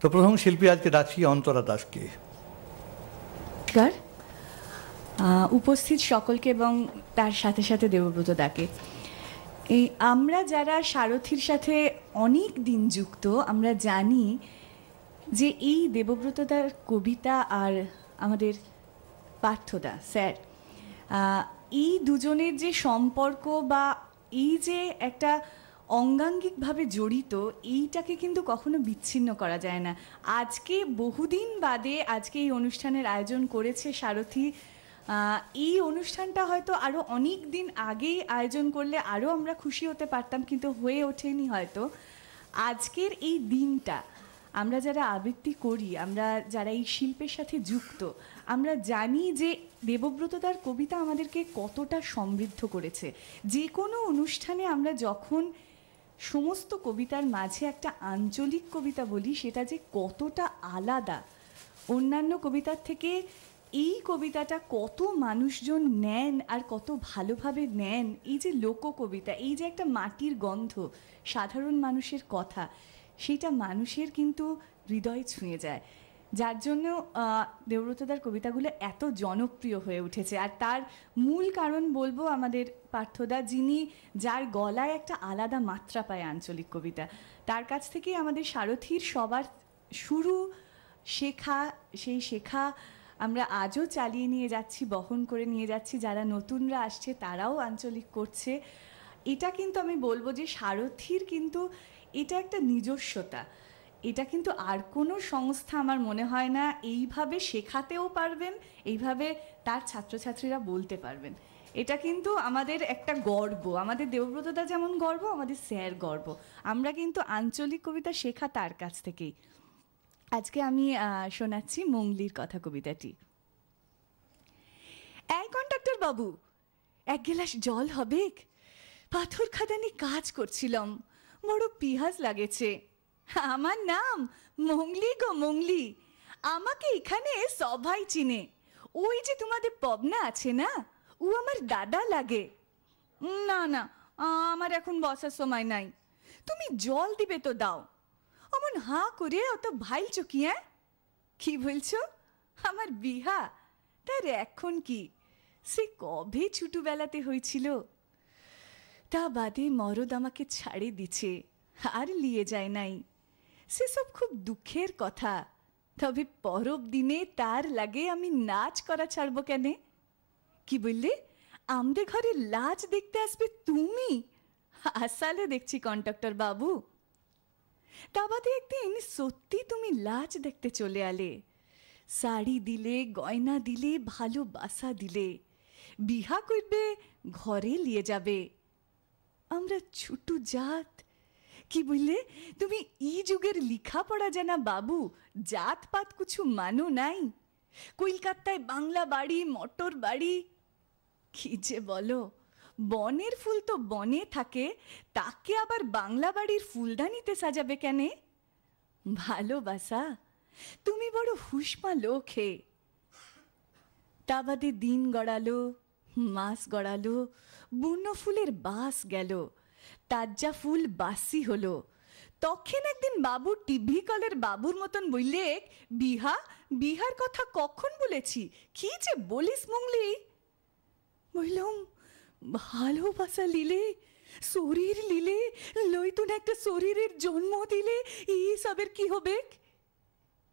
তো প্রথম শিল্পী আজকে ডাকছি অন্তরা দাসকে। উপস্থিত সকলকে এবং তার সাথে সাথে দেবব্রত দাকে, এই আমরা যারা সারথীর সাথে অনেক দিন যুক্ত, আমরা জানি যে এই দেবব্রতদার কবিতা আর আমাদের পার্থদা স্যার, এই দুজনের যে সম্পর্ক বা এই যে একটা অঙ্গাঙ্গিকভাবে জড়িত, এইটাকে কিন্তু কখনো বিচ্ছিন্ন করা যায় না। আজকে বহুদিন বাদে আজকে এই অনুষ্ঠানের আয়োজন করেছে সারথী। এই অনুষ্ঠানটা হয়তো আরও অনেক দিন আগেই আয়োজন করলে আরও আমরা খুশি হতে পারতাম, কিন্তু হয়ে ওঠেনি হয়তো। আজকের এই দিনটা আমরা যারা আবৃত্তি করি, আমরা যারা এই শিল্পের সাথে যুক্ত, আমরা জানি যে দেবব্রতদার কবিতা আমাদেরকে কতটা সমৃদ্ধ করেছে। যে কোনো অনুষ্ঠানে আমরা যখন সমস্ত কবিতার মাঝে একটা আঞ্চলিক কবিতা বলি, সেটা যে কতটা আলাদা অন্যান্য কবিতার থেকে, এই কবিতাটা কত মানুষজন নেন আর কত ভালোভাবে নেন। এই যে লোককবিতা, এই যে একটা মাটির গন্ধ, সাধারণ মানুষের কথা, সেটা মানুষের কিন্তু হৃদয় ছুঁয়ে যায়, যার জন্য দেবব্রতদার কবিতাগুলো এত জনপ্রিয় হয়ে উঠেছে। আর তার মূল কারণ বলবো আমাদের পার্থদা, যার গলায় একটা আলাদা মাত্রা পায় আঞ্চলিক কবিতা। তার কাছ থেকেই আমাদের সারথীর সবার শুরু, সেই শেখা আমরা আজও চালিয়ে নিয়ে যাচ্ছি, বহন করে নিয়ে যাচ্ছি। যারা নতুনরা আসছে তারাও আঞ্চলিক করছে। এটা কিন্তু আমি বলবো যে সারথীর কিন্তু এটা একটা নিজস্বতা। এটা কিন্তু আর কোনো সংস্থা আমার মনে হয় না এইভাবে শেখাতেও পারবেন, এইভাবে তার ছাত্রছাত্রীরা বলতে পারবেন। এটা কিন্তু আমাদের একটা গর্ব, আমাদের দেবব্রতদা যেমন গর্ব, আমাদের স্যার গর্ব। আমরা কিন্তু আঞ্চলিক কবিতা শেখা তার কাছ থেকেই। আজকে আমি শোনাচ্ছি মংলির কথা কবিতাটি। এই কন্ডাক্টর বাবু, এক গ্লাস জল হবে? পাথর খাদানি কাজ করছিলাম, বড় পিহাস লাগেছে। আমার নাম মংলি গো মংলি, আমাকে এখানে সবাই চিনে। ওই যে তোমাদের পবনা আছে না, ও আমার দাদা লাগে। না না, আমার এখন বসার সময় নাই, তুমি জল দিবে তো দাও। অমন হাঁ করে অত ভাইল চকিয়ে, কি বলছো? আমার বিহা তার এখন কি, সে কবে ছোটবেলাতে হয়েছিল। তা বাদে মরদ আমাকে ছাড়ে দিছে, আর লিয়ে যায় নাই। সেসব খুব দুঃখের কথা, তবে পরব দিনে তার লাগে আমি নাচ করা ছাড়বো কেনে? কি বললে, আমাদের ঘরে লাজ দেখতে আসবে তুমি? আসালে দেখছি কন্ডাক্টর বাবু। তা বাদে একদিন সত্যি তুমি লাজ দেখতে চলে আলে, শাড়ি দিলে, গয়না দিলে, ভালোবাসা দিলে, বিহা করবে, ঘরে নিয়ে যাবে। আমরা ছোট জাত, কি বললে তুমি? ই যুগের লিখা পড়া জানা বাবু, জাত পাত কিছু মানো নাই। কলকাতায় বাংলা বাড়ি, মোটর বাড়ি, কি যে বলো। বনের ফুল তো বনে থাকে, তাকে আবার বাংলা বাড়ির ফুলদানিতে সাজাবে কেনে? ভালোবাসা, তুমি বড় হুসমা লোক হে। তা বাদে দিন গড়ালো, মাস গড়ালো, বুনো ফুলের বাস গেল, তাজ্জা ফুল বাসি হলো। তখন একদিন বাবু টিভি কলের বাবুর মতন বললে, বিহার কথা কখন বলেছি, কি যে বলিস মংলি? বললাম, ভালোবাসা লিলে, শরীর লিলে, লইতুন একটা শরীরের জন্ম দিলে এইসবের কি হবে?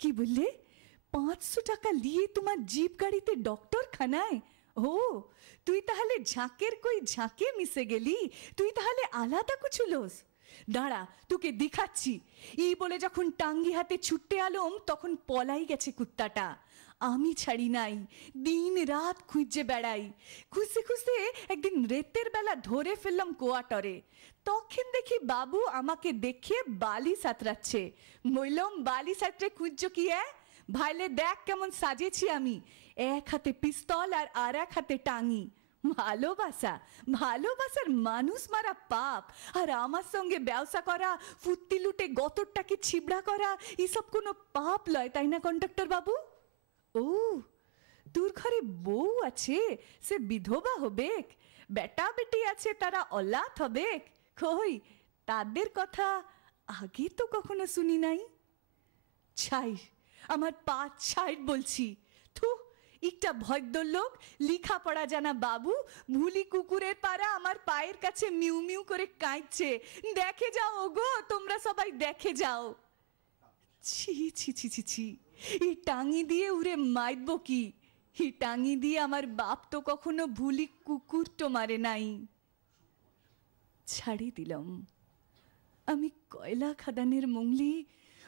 কি বললে, 500 টাকা নিয়ে তোমার জিপ গাড়িতে ডক্টর খানায়? ও, তুই তাহলে ঝাঁকের কই ঝাঁকে মিশে গেলি, তুই তাহলে আলাদা কিছু লোস। দাঁড়া, তোকে দেখাচ্ছি। এই বলে যখন টাঙ্গি হাতে ছুটতে আলম, তখন পলাই গেছে কুত্তাটা। আমি ছাড়ি নাই, দিন রাত খুঁজে বেড়াই। খুঁজতে খুঁজতে একদিন রেতের বেলা ধরে ফেললাম কোয়ার্টারে। তখন দেখি বাবু আমাকে দেখে বালি সাঁতরাচ্ছে। বললাম, বালি সাঁতরে খুঁজছো কি? ভাইলে দেখ কেমন সাজেছি আমি, এক হাতে পিস্তল আর এক হাতে টাঙি। ভালোবাসার মানুষ মারা পাপ, আর আমার সঙ্গে ব্যবসা করা, ফুত্তি লুটে গতরটাকে ছিবড়া করা, এসব কোনো পাপ লয়, তাই না কন্ডাক্টর বাবু? ও, তোর ঘরে বউ আছে, সে বিধবা হবে, বেটা বেটি আছে, তারা অলাথ হবে। কই, তাদের কথা আগে তো কখনো শুনি নাই। ছাই, আমার পা ছাই বলছি। থু, একটা ভদ্রলোক লেখাপড়া জানা বাবু ভুলি কুকুরের পাড়া আমার পায়ের কাছে মিউ মিউ করে কাঁদছে। দেখে যাও ওগো, তোমরা সবাই দেখে যাও। ছি ছি ছি ছি ছি, এই টাঙি দিয়ে উড়ে মারব কি? এই টাঙি দিয়ে আমার বাপ তো কখনো ভুলি কুকুর তো মারে নাই। ছাড়ি দিলাম। আমি কয়লা খাদানের মংলি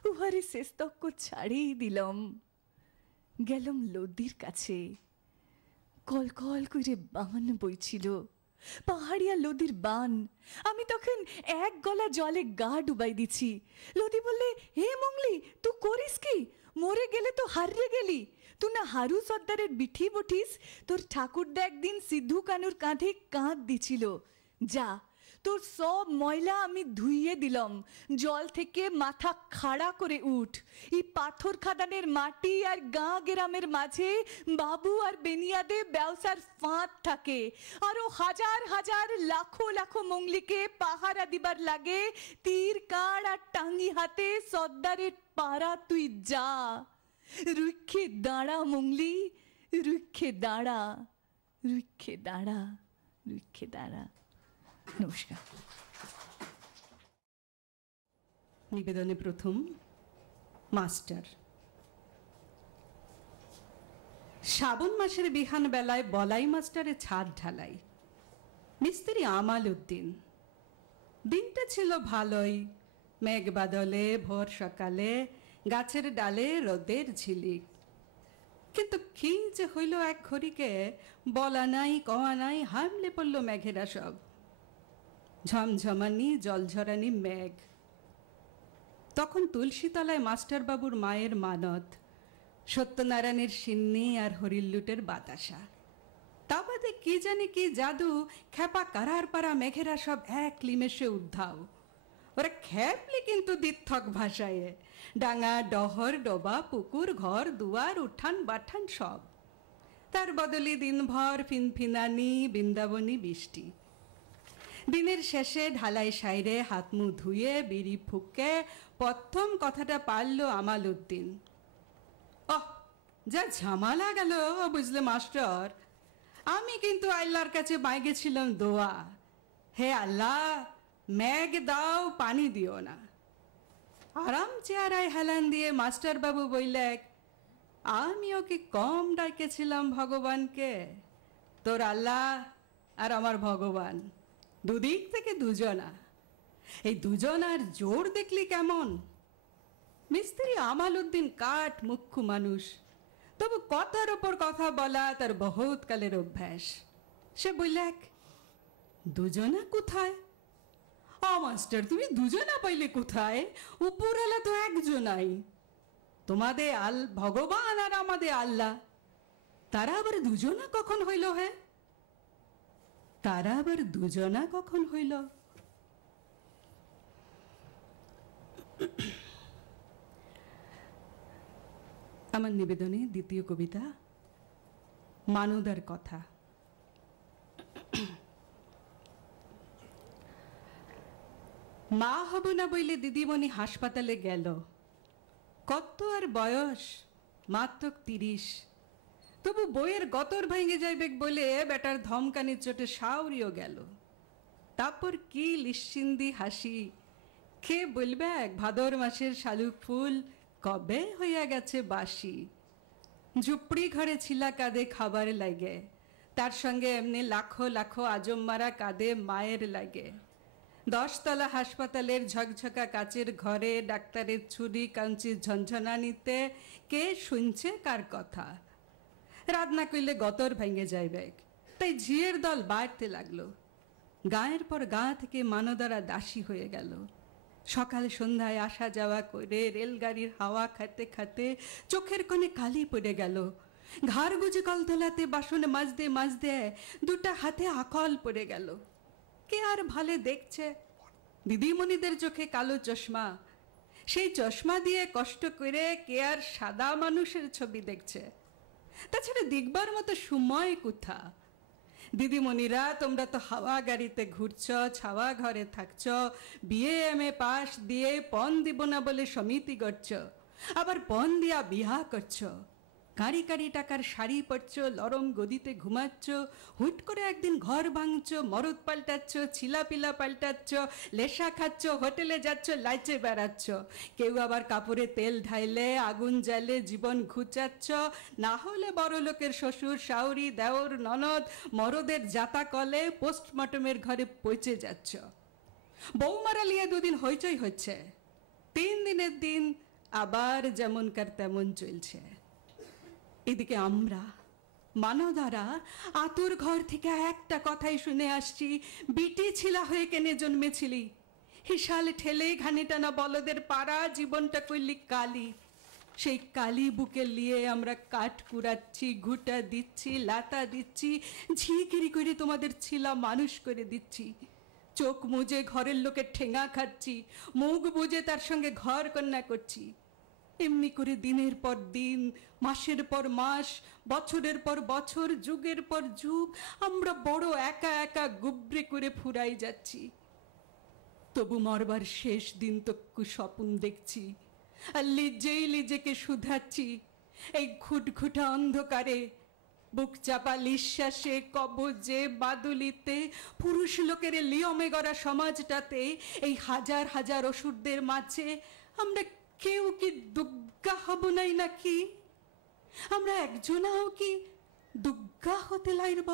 উহারে শেষতক্ক ছাড়িয়ে দিলাম। গেলাম লদির কাছে। কলকল করে বান বইছিল, পাহাড়িয়া লদির বান। আমি তখন এক গলা জলে গা ডুবাই দিছি। লদি বললে, হে মংলি, তুই করিস কি? মরে গেলে তো হারিয়ে গেলি। তুই না হারু সর্দারের বিঠি বটিস? তোর ঠাকুরদা একদিন সিদ্ধু কানুর কাঁধে কাঁধ দিছিল। যা, তোর সব ময়লা আমি ধুইয়ে দিলাম। জল থেকে মাথা খাড়া করে উঠ। এই পাথর খাদানের মাটি আর গাঁ গ্রামের মাঝে বাবু আর বেনিয়াদে ব্যবসার ফাঁদ থাকে। আরো হাজার হাজার লাখো লাখো মংলিকে পাহারা দিবার লাগে তীর কাঁড় আর টাঙ্গি হাতে সর্দারের পাড়া। তুই যা, রুক্ষে দাঁড়া মংলি, রুক্ষে দাঁড়া, রুক্ষে দাঁড়া, রুক্ষে দাঁড়া। নমস্কার। নিবেদনে প্রথম মাস্টার। শ্রাবণ মাসের বিহান বেলায় বলাই মাস্টারে ছাদ ঢালাই। মিস্ত্রি আমাল উদ্দিন। দিনটা ছিল ভালোই, মেঘ বাদলে, ভোর সকালে, গাছের ডালে রোদের ঝিলিক। কিন্তু কি যে হইল এক ঘড়িকে, বলা নাই কওয়া নাই, হামলে পড়ল মেঘেরা সব। ঝমঝমানি জলঝরানি মেঘ। তখন তুলসীতলায় মাস্টারবাবুর মায়ের মানত, সত্যনারায়ণের সিন্নি আর হরিল্লুটের বাতাসা। তা বাদে কি জানি কি জাদু, খেপা কারার পাড়া মেঘেরা সব এক নিমেষে উদ্ধাও। ওরা খেপলি কিন্তু দিত্থক ভাষায়, ডাঙা ডহর ডোবা পুকুর ঘর দুয়ার উঠান বাঠান সব। তার বদলে দিনভর ফিনফিনানি বৃন্দাবনী বৃষ্টি। দিনের শেষে ঢালাই সাইরে হাত মুখ ধুয়ে বিড়ি ফুঁকে প্রথম কথাটা পারল আমাল উদ্দিন। ওহ, যা ঝামেলা গেল বুঝলে মাস্টার। আমি কিন্তু আল্লাহর কাছে মাইগেছিলাম দোয়া, হে আল্লাহ, মেঘ দাও, পানি দিও না। আরাম চেহারায় হেলান দিয়ে মাস্টার বাবু বললেক, আমিও কি কম ডাকেছিলাম ভগবানকে? তোর আল্লাহ আর আমার ভগবান, দুদিক থেকে দুজনা। এই দুজনার জোর দেখলি কেমন? মিস্ত্রি আমাল উদ্দিন কাঠ মুখ্য মানুষ, তবু কথার ওপর কথা বলা তার বহুত কালের অভ্যাস। সে বললেক, দুজনা কোথায়? মাস্টার, তুমি দুজনা পাইলে কোথায়? উপরওয়ালা তো একজনাই, তোমাদের ভগবান আর আমাদের আল্লাহ। তারা আবার দুজনা কখন হইল? হ্যাঁ, তারা আবার দুজনা কখন হইল? আমার নিবেদনে দ্বিতীয় কবিতা, মানদার কথা। মা হব না বইলে দিদিমণি হাসপাতালে গেল। কত আর বয়স, মাত্র 30। তবু বইয়ের গতর ভেঙে যাইবে বলে বেটার ধমকানির চোটে সাউরিও গেল। তারপর কি লিশ্চিন্দি হাসি! কে বলবে ভাদর মাসের শালুক ফুল কবে হইয়া গেছে বাসি। ঝুপড়ি ঘরে ছিলা কাঁদে খাবার লাগে, তার সঙ্গে এমনি লাখো লাখো আজম্মারা কাঁদে মায়ের লাগে। 10 তলা হাসপাতালের ঝকঝকা কাচের ঘরে ডাক্তারের ছুরি কাঞ্চির ঝনঝনানিতে কে শুনছে কার কথা? রাত না কইলে গতর ভেঙে যাইবে, তাই ঝিয়ের দল বাড়তে লাগলো। গাঁয়ের পর গাঁ থেকে মানদারা দাসী হয়ে গেল। সকাল সন্ধ্যায় আসা যাওয়া করে রেলগাড়ির হাওয়া খাতে খাতে চোখের কোণে কালি পড়ে গেল। ঘাড় গুজে কলতলাতে বাসনে মাজতে মাজতে দুটা হাতে আকল পড়ে গেল। কে আর ভালে দেখছে? দিদিমণিদের চোখে কালো চশমা, সেই চশমা দিয়ে কষ্ট করে কে আর সাদা মানুষের ছবি দেখছে? তাছাড়া দেখবার মতো সময় কোথা? দিদিমণিরা, তোমরা তো হাওয়া গাড়িতে ঘুরছ, ছাওয়া ঘরে থাকছ, বিএ MA পাশ দিয়ে পণ দিব না বলে সমিতি করছ। আবার পণ দিয়া বিহা করছো, কাঁড়ি কাঁড়ি টাকার শাড়ি পরছো, লরম গদিতে ঘুমাচ্ছ, হুট করে একদিন ঘর ভাঙছো, মরদ পাল্টাচ্ছ, ছিলাপিলা পাল্টাচ্ছ, লেসা খাচ্ছ, হোটেলে যাচ্ছ, লাইচে বেড়াচ্ছ। কেউ আবার কাপড়ে তেল ঢাইলে, আগুন জ্বালে জীবন ঘুচাচ্ছ, না হলে বড় লোকের শ্বশুর শাউরি দেওর ননদ মরদের জাতা কলে পোস্টমর্টমের ঘরে পৌঁছে যাচ্ছ। বৌমারা লিয়ে দুদিন হইচই হচ্ছে, 3 দিনের দিন আবার যেমনকার তেমন চলছে। এদিকে আমরা মানধারা আতুর ঘর থেকে একটা কথাই শুনে আসছি, বিটি ছিলা হয়ে কেনে জন্মেছিলি, হিসাল ঠেলে ঘানি টানা বলদের পাড়া জীবনটা কইলি কালি। সেই কালি বুকে লিয়ে আমরা কাঠ কুড়াচ্ছি, ঘুটা দিচ্ছি, লাতা দিচ্ছি, ঝিকিরি করে তোমাদের ছিলা মানুষ করে দিচ্ছি। চোখ মুজে ঘরের লোকের ঠেঙা খাচ্ছি, মুখ বুজে তার সঙ্গে ঘর কন্যা করছি। এমনি করে দিনের পর দিন, মাসের পর মাস, বছরের পর বছর, যুগের পর যুগ আমরা বড় একা একা গুবরে করে ফুরাই যাচ্ছি। তবু মরবার শেষ দিন তো কুস্বপ্ন দেখছি, আর লিজেই লিজেকে শুধাচ্ছি। এই ঘুটঘুটা অন্ধকারে, বুক চাপা নিঃশ্বাসে, কবজে, বাদুলিতে, পুরুষ লোকের লিয়মে গড়া সমাজটাতে, এই হাজার হাজার অসুরদের মাঝে আমরা কেউ কি দুর্গা হব নাই নাকি? আমরা একজনাও কি দুর্গা হতে লাইব?